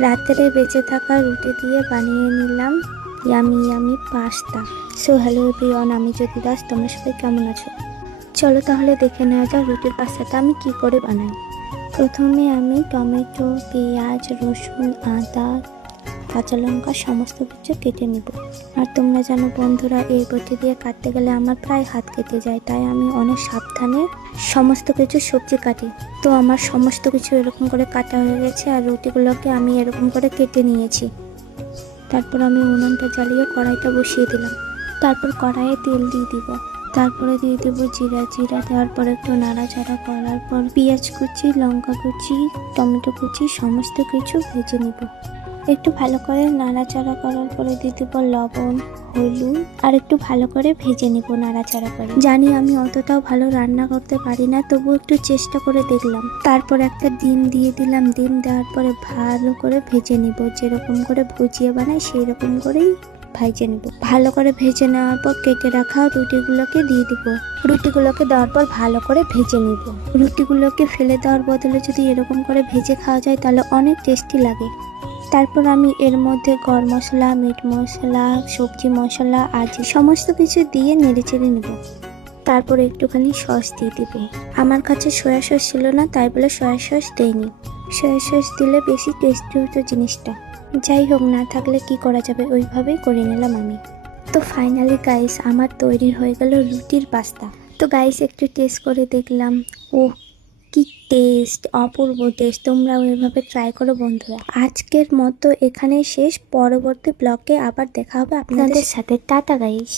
রাত্রে বেঁচে থাকা রুটি দিয়ে বানিয়ে নিলাম yummy yummy pasta. So hello everyone, আমি জ্যোতি দাস। তোমরা সবাই কেমন আছো? চলো তাহলে দেখে নেওয়া যাক রুটির পাস্তাটা আমি কি করে বানাই। প্রথমে আমি টমেটো, পেঁয়াজ, রসুন, আদা, কাঁচা লঙ্কা সমস্ত কিছু কেটে নেব। আর তোমরা জানো বন্ধুরা, এই বটি দিয়ে কাটতে গেলে আমার প্রায় হাত কেটে যায়, তাই আমি অনেক সাবধানে সমস্ত কিছু সবজি কাটি। তো আমার সমস্ত কিছু এরকম করে কাটা হয়ে গেছে, আর রুটিগুলোকে আমি এরকম করে কেটে নিয়েছি। তারপর আমি উনুনটা জ্বালিয়ে কড়াইটা বসিয়ে দিলাম। তারপর কড়াইয়ে তেল দিয়ে দিব। তারপরে দিয়ে দেবো জিরা। জিরা দেওয়ার পর একটু নাড়াচাড়া করার পর পেঁয়াজ কুচি, লঙ্কা কুচি, টমেটো কুচি সমস্ত কিছু ভেজে নিব। একটু ভালো করে নাড়াচাড়া করার পরে দিয়ে দেবো লবণ, হলুদ, আর একটু ভালো করে ভেজে নিব নাড়াচাড়া করে। জানি আমি অতটাও ভালো রান্না করতে পারি না, তবু একটু চেষ্টা করে দেখলাম। তারপর একটা ডিম দিয়ে দিলাম। ডিম দেওয়ার পরে ভালো করে ভেজে নিব, যেরকম করে ভুজিয়ে বানাই সেই রকম করেই ভেজে নেব। ভালো করে ভেজে নেওয়ার পর কেটে রাখা রুটিগুলোকে দিয়ে দিব। রুটিগুলোকে দেওয়ার পর ভালো করে ভেজে নিব। রুটিগুলোকে ফেলে দেওয়ার বদলে যদি এরকম করে ভেজে খাওয়া যায় তাহলে অনেক টেস্টি লাগে। তারপর আমি এর মধ্যে গরম মশলা, মিট মশলা, সবজি মশলা আদি সমস্ত কিছু দিয়ে নেড়েচেড়ে নেব। তারপর একটুখানি সস দিয়ে দিবে। আমার কাছে সয়া সস ছিল না, তাই বলে সয়া সস দেয়নি। সয়া সস দিলে বেশি টেস্টি হতো জিনিসটা। যাই হোক, না থাকলে কি করা যাবে, ওইভাবেই করে নিলাম আমি। তো ফাইনালি গাইস, আমার তৈরি হয়ে গেল রুটির পাস্তা। তো গাইস একটু টেস্ট করে দেখলাম। ও কি টেস্ট, অপূর্ব টেস্ট। তোমরাও এভাবে ট্রাই করো বন্ধুরা। আজকের মতো এখানে শেষ। পরবর্তী ব্লগে আবার দেখা হবে আপনাদের সাথে। Tata guys.